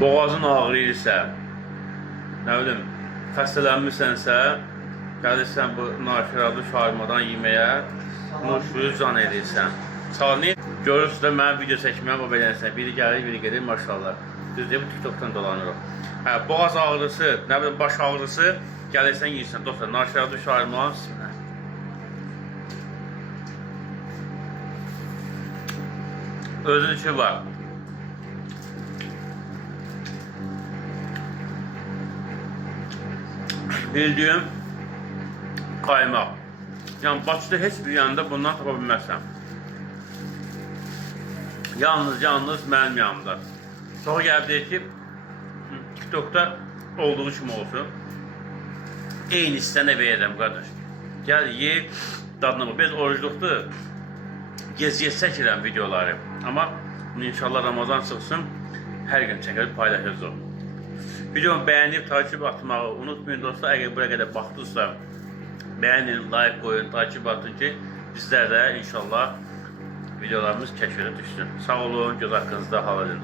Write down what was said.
boğazın ağrıyırsa, nə bilim, xəstələnmisənsə, gəlirsən bu naşiralı şarmadan yeməyə, nuşluyu can edirsən. Salini görürsünüz də mənim video çəkməyəm, o belənsən. Biri gəlir, biri gedir, maşallah. Düz deyib, TikTok'dan dolanırıq. Hə, boğaz ağrısı, nə bilim, baş ağrısı, gəlirsən yiyirsən. Dostlar, naşiralı şarmanın sizinlə. Özü için var. Bildiğim kaymak. Yani Bakıda heç bir yanında bundan tapa bilməzsən. Yalnız mənim yanımda. Sonra gəlib deyir ki, TikTok'da olduğu kimi olsun. Eyni istənə verirəm qardaş. Gəl, ye, dadına bak. Biz orucluqdur. Geziyə çəkirəm videoları. Amma inşallah Ramazan çıxsın, hər gün çəkərək paylaşırız o. Videomu bəyənib, takip atmağı unutmayın dostlar. Əgər buraya qədər baxdınızsa, bəyənin, like qoyun, takip atın ki, bizlər də inşallah videolarımız kəşfə düşsün. Sağ olun, göz haqqınızda hal edin.